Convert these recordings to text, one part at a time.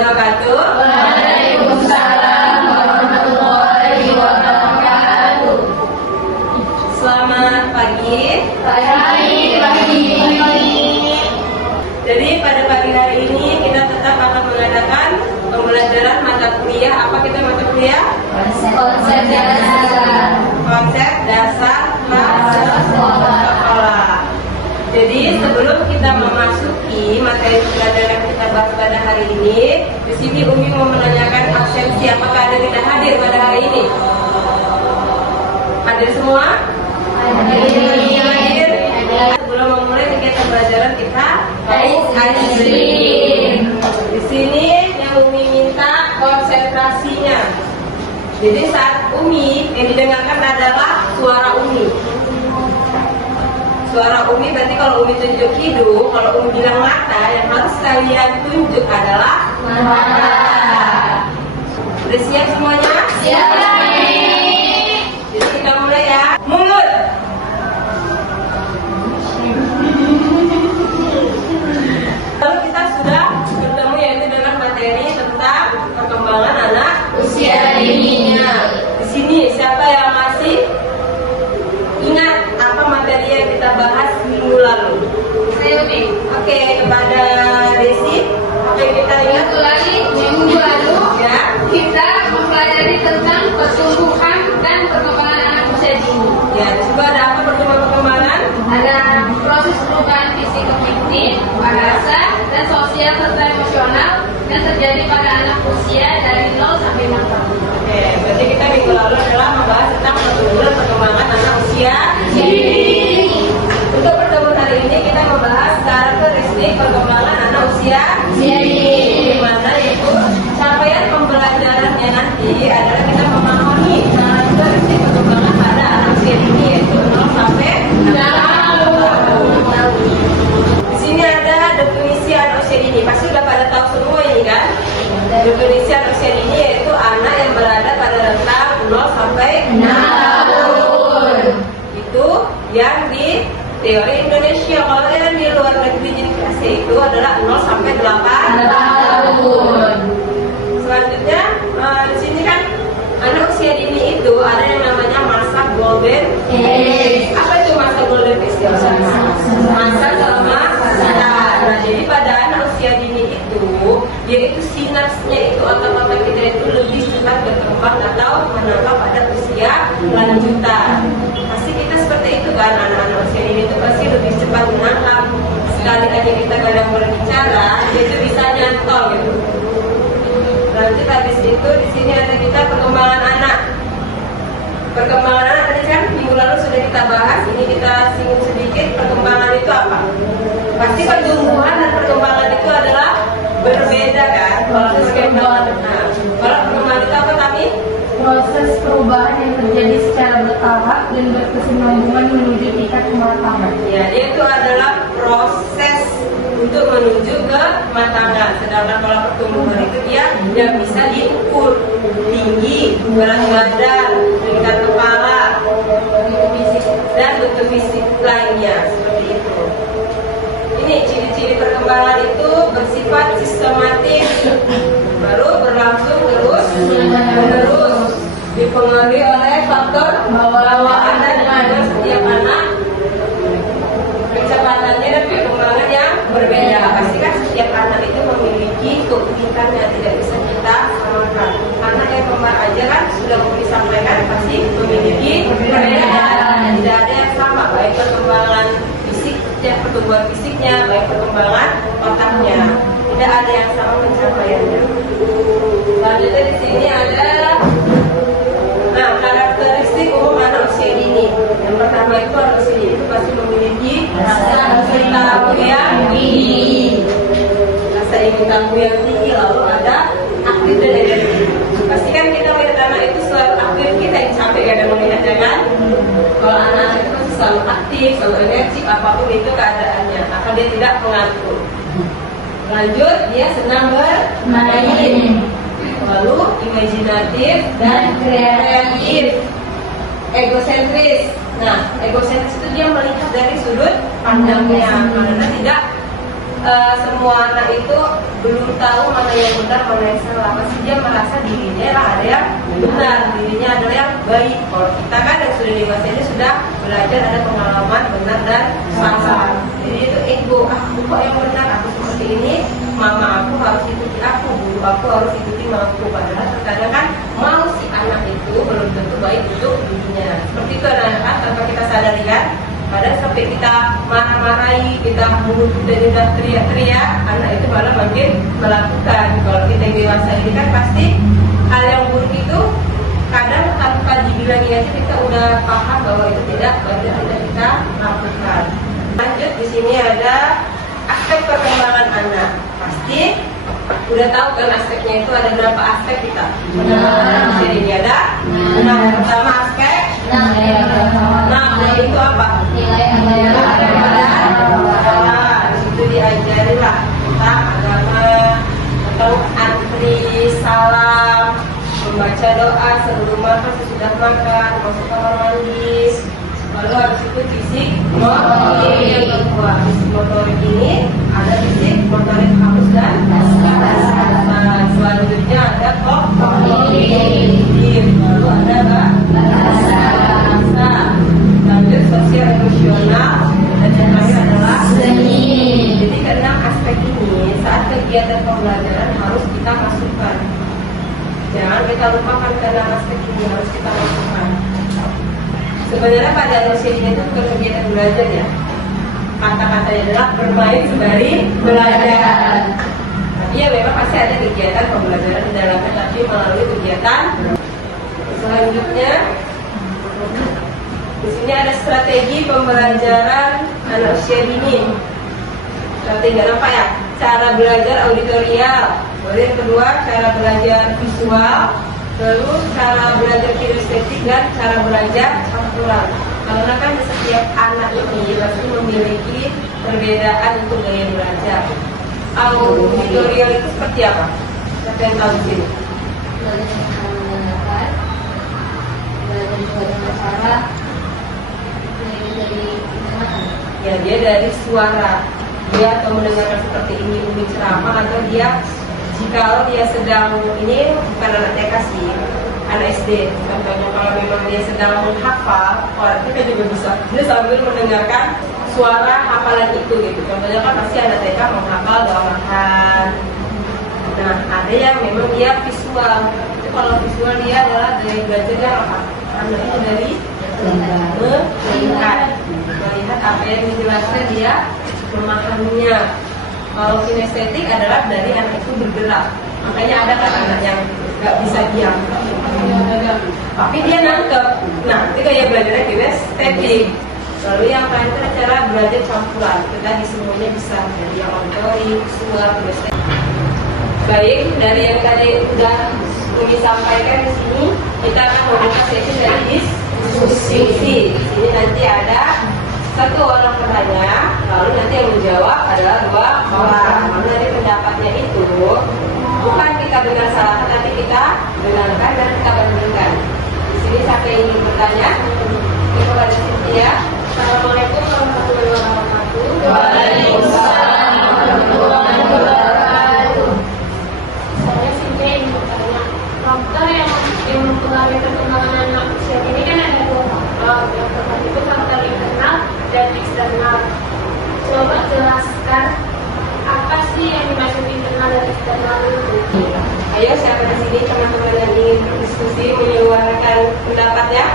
wabarakatuh. Waalaikumsalam warahmatullahi wabarakatuh. Selamat pagi. Pagi. Jadi pada pagi hari ini kita tetap akan mengadakan pembelajaran mata kuliah. Apa kita mata kuliah? Konsep dasar. Konsep dasar bahasa sekolah. Jadi sebelum kita memasuki materi pelajaran yang kita bahas pada hari ini, di sini Umi mau menanyakan absensi. Apakah ada yang tidak hadir pada hari ini? Hadir semua? Hadir. Sebelum memulai kegiatan pelajaran kita listening. Di sini yang Umi minta konsentrasinya. Jadi saat Umi yang didengarkan adalah suara Umi. Suara Umi berarti kalau Umi tunjuk hidung, kalau Umi bilang mata, yang harus kalian tunjuk adalah mata. Udah siap semuanya? Siap. Jadi kita mulai ya. Mulut. Lalu kita sudah bertemu yaitu dengan materi tentang perkembangan anak Usia dininya. Di sini siapa yang masih ingat apa materi yang kita bahas minggu lalu? Saya Umi. Oke, kepada Desi, apa yang kita ingat? Satu lagi, minggu lalu Ya. kita mempelajari tentang pertumbuhan dan perkembangan anak usia dini. Ya, coba ada apa perkembangan? Ada proses perubahan fisik kognitif, bahasa, dan sosial serta emosional yang terjadi pada anak usia dari 0 sampai 6 tahun. Oke, berarti kita minggu lalu adalah membahas tentang pertumbuhan perkembangan anak usia dini. Untuk pertemuan hari ini kita membahas karakteristik perkembangan anak usia dini. Di mana itu capaian pembelajarannya nanti adalah kita memahami karakteristik perkembangan pada anak usia dini yaitu 0 sampai 6 tahun. Di sini ada definisi anak usia dini. Pasti udah pada tahu semua ini kan? Definisi anak usia dini yaitu anak yang berada pada rentang 0 sampai 6 tahun. Itu yang di teori Indonesia. Kalau yang di luar negeri jadi kelasnya itu adalah 0 sampai 8 tahun. Selanjutnya di sini kan anak usia dini itu ada yang namanya masa golden age. Apa itu masa golden age? Masa keemasan. Nah, jadi pada anak usia dini itu yaitu sinapsnya itu otak-otak kita itu lebih cepat berkembang atau menambah pada usia lanjutan. Pasti kita seperti itu kan, anak-anak usia dini itu pasti lebih cepat menangkap. Sekali aja kita kadang berbicara, dia itu bisa nyantol gitu. Lanjut habis itu di sini ada kita perkembangan anak. Perkembangan anak tadi kan minggu lalu sudah kita bahas, ini kita singgung sedikit. Perkembangan itu apa? Pasti pertumbuhan dan perkembangan itu adalah berbeda kan? Kalau perkembangan itu apa kami? Proses perubahan yang terjadi secara bertahap dan berkesinambungan menuju tingkat kematangan. Ya, itu adalah proses untuk menuju ke kematangan. Sedangkan kalau pertumbuhan itu dia yang bisa diukur, tinggi, berat badan, tingkat kepala, dan bentuk fisik lainnya seperti itu. Ini ciri-ciri perkembangan itu bersifat sistematis, baru berlangsung terus menerus, dipengaruhi oleh faktor bawaan dan ada setiap anak kecepatannya dan perkembangan yang berbeda. Pasti kan setiap anak itu memiliki keunikan yang tidak bisa kita samakan. Anak yang kembar aja kan sudah disampaikan pasti memiliki perbedaan. Tidak ada yang sama, baik perkembangan fisiknya, pertumbuhan fisiknya, baik perkembangan otaknya. Tidak ada yang sama pencapaiannya. Selanjutnya di sini ada karakteristik umum anak usia dini. Yang pertama itu anak usia dini itu pasti memiliki rasa ingin tahu yang tinggi. Rasa ingin tahu yang tinggi, lalu ada aktif dan energi. Pasti kan kita melihat anak itu selalu aktif, kita yang capek kadang melihatnya kan. Kalau anak itu pasti selalu aktif, selalu energi, apapun itu keadaannya, akan dia tidak mengantuk. Lanjut, dia senang bermain. Lalu imajinatif dan kreatif. Egosentris. Nah, egosentris itu dia melihat dari sudut pandangnya, karena tidak semua anak itu belum tahu mana yang benar, mana yang salah. Masih dia merasa dirinya lah ada yang benar, dirinya adalah yang baik. Kalau kita kan yang sudah dewasa ini sudah belajar, ada pengalaman benar dan salah. Jadi itu ego, aku kok yang benar, aku seperti ini, mama aku harus ikuti aku, guru aku harus ikuti mamaku. Padahal terkadang kan mau si anak itu belum tentu baik untuk dirinya. Seperti itu anak-anak, tanpa kita sadari kan. Padahal sampai kita marah-marahi, kita menuntut dan kita teriak-teriak, anak itu malah makin melakukan. Kalau kita yang dewasa ini kan pasti hal yang buruk itu kadang tanpa dibilangin aja kita udah paham bahwa itu tidak kita lakukan. Lanjut, di sini ada aspek perkembangan anak. Pasti udah tahu kan aspeknya itu ada berapa aspek kita. Di sini ada. Nah, yang pertama aspek. Nah, itu apa? Nilai agama. Di situ diajari lah tentang agama, tentang antri, salam, membaca doa sebelum makan, sesudah makan, masuk kamar mandi. Lalu habis itu fisik motorik. Fisik motorik ini ada fisik motorik halus dan kasar. Nah, selanjutnya ada kognitif. Lalu ada bahasa. Lanjut sosial emosional, dan yang terakhir adalah seni. Jadi keenam aspek ini saat kegiatan pembelajaran harus kita masukkan. Jangan kita lupakan keenam aspek ini, harus kita masukkan. Sebenarnya pada usia ini itu bukan kegiatan belajar ya. Kata-katanya adalah bermain sembari belajar. Tapi ya memang pasti ada kegiatan pembelajaran di dalamnya, tapi melalui kegiatan. Selanjutnya di sini ada strategi pembelajaran anak usia dini. Strategi apa ya? Cara belajar auditorial. Lalu yang kedua, cara belajar visual. Lalu cara belajar kinestetik dan cara belajar campuran. Karena kan setiap anak ini pasti memiliki perbedaan untuk gaya belajar. Auditorial itu seperti apa? Siapa yang tahu di sini? Ya, dia dari suara, dia atau mendengarkan seperti ini umi ceramah, atau dia jika dia sedang, ini bukan anak TK sih, anak SD. Contohnya kalau memang dia sedang menghafal, orang kita juga bisa dia sambil mendengarkan suara hafalan itu gitu. Contohnya kan pasti anak TK menghafal doa makan. Nah, ada yang memang dia visual. Itu kalau visual dia adalah dari belajarnya apa? Karena itu dari melihat apa yang dijelaskan, dia memahaminya. Kalau kinestetik adalah dari anak itu bergerak. Makanya ada kan anak yang nggak bisa diam, tapi dia nangkep. Nah, itu kayak belajarnya kinestetik. Lalu yang lain itu cara belajar campuran. Kita di semuanya bisa, dari yang auditorik, visual, kinestetik. Baik, dari yang tadi udah Umi sampaikan di sini, kita akan membuka sesi dari diskusi. Di sini nanti ada satu orang bertanya, lalu nanti yang menjawab adalah dua orang. Lalu nanti pendapatnya itu bukan kita dengar salah, nanti kita dengarkan dan kita bandingkan. Di sini siapa yang ingin bertanya? Kepada Cynthia. Assalamualaikum warahmatullahi wabarakatuh. Waalaikumsalam warahmatullahi wabarakatuh. Saya Cynthia ingin bertanya, faktor yang mempengaruhi perkembangan anak usia ini kan ada dua faktor. Yang pertama itu faktor internal dan eksternal. Coba jelaskan apa sih yang dimaksud internal dan eksternal itu? Ayo, siapa di sini teman-teman yang ingin berdiskusi menyuarakan pendapatnya?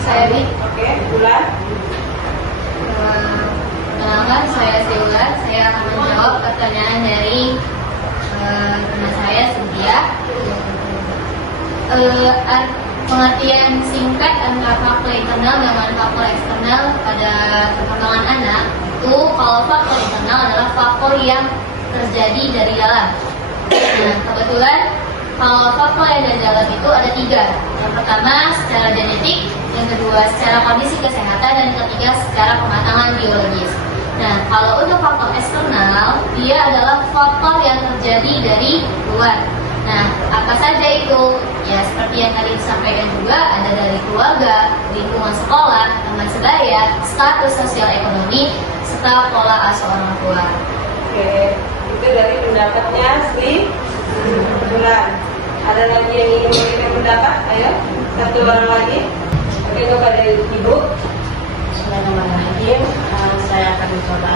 Saya Bi. Oke, Bulan. Perkenalkan, saya Siulan. Saya akan menjawab pertanyaan dari teman saya Cynthia. Pengertian singkat antara faktor internal dengan faktor eksternal pada perkembangan anak itu, kalau faktor internal adalah faktor yang terjadi dari dalam. Nah, kebetulan kalau faktor yang dari dalam itu ada tiga. Yang pertama secara genetik, yang kedua secara kondisi kesehatan, dan yang ketiga secara kematangan biologis. Nah, kalau untuk faktor eksternal, dia adalah faktor yang terjadi dari luar. Nah, Apa saja itu? Ya seperti yang tadi disampaikan juga, ada dari keluarga, lingkungan sekolah, teman sebaya, status sosial ekonomi, serta pola asuh orang tua. Oke, itu dari pendapatnya Sri Bulan. Ada lagi yang ingin memberikan pendapat? Ayo, satu orang lagi. Oke, kepada Ibu. Bismillahirrahmanirrahim. Saya akan mencoba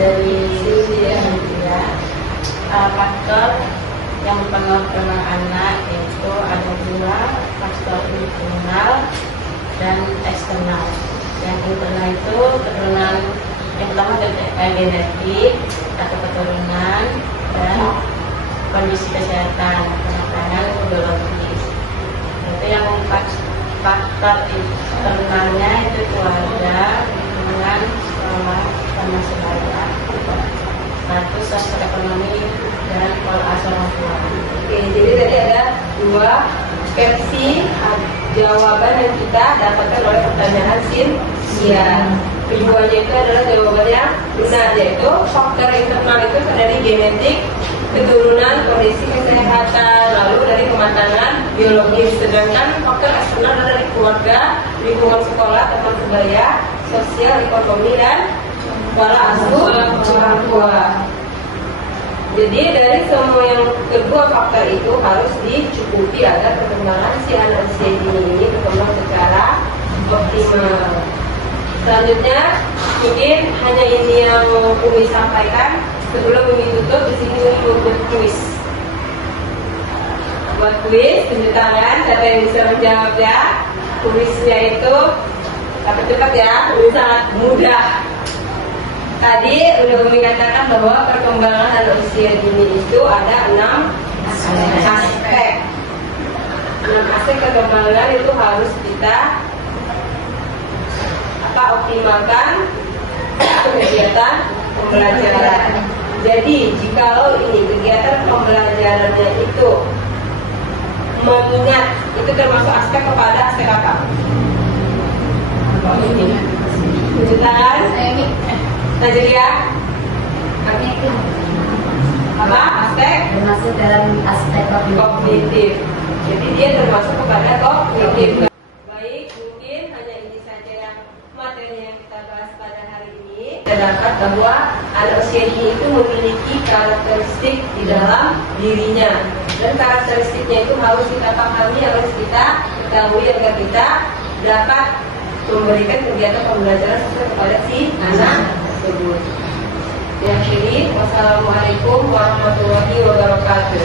dari faktor yang mempengaruhi anak itu ada dua, faktor internal dan eksternal. Yang internal itu keturunan, yang pertama genetik atau keturunan, dan kondisi kesehatan, makanan, biologis. Itu yang faktor internalnya itu keluarga, lingkungan, sekolah, sama sebaya, status sosial-ekonomi, dan pola asuh orang tua. Oke, jadi tadi ada dua versi jawaban yang kita dapatkan oleh pertanyaan Cynthia. Keduanya itu adalah jawabannya benar, yaitu faktor internal itu dari genetik, keturunan, kondisi kesehatan, lalu dari kematangan biologis. Sedangkan faktor eksternal adalah dari keluarga, lingkungan sekolah, teman sebaya, sosial, ekonomi, dan pola asuh orang tua. Jadi dari semua yang kedua faktor itu harus dicukupi agar perkembangan si anak usia dini ini berkembang secara optimal. Selanjutnya mungkin hanya ini yang Umi sampaikan. Sebelum Umi tutup, di sini Umi membuat kuis. Buat kuis, tunjuk tangan. Siapa yang bisa menjawab ya? Kuisnya itu dapat cepat ya. Kuis sangat mudah. Tadi udah Umi katakan bahwa perkembangan anak usia dini itu ada 6 aspek. 6 aspek perkembangan itu harus kita optimalkan kegiatan pembelajaran. Jadi jikalau ini kegiatan pembelajarannya itu mengingat, itu termasuk aspek kepada aspek apa? Tunjuk tangan. Najeriya, apa aspek? Termasuk dalam aspek Kognitif. Jadi dia termasuk kepada kognitif. Baik, mungkin hanya ini saja yang materi yang kita bahas pada hari ini. Terdapat bahwa anak usia dini itu memiliki karakteristik di dalam dirinya, dan karakteristiknya itu harus kita pahami, harus kita ketahui agar kita dapat memberikan kegiatan pembelajaran sesuai kepada si anak tersebut. Diakhiri, wassalamualaikum warahmatullahi wabarakatuh.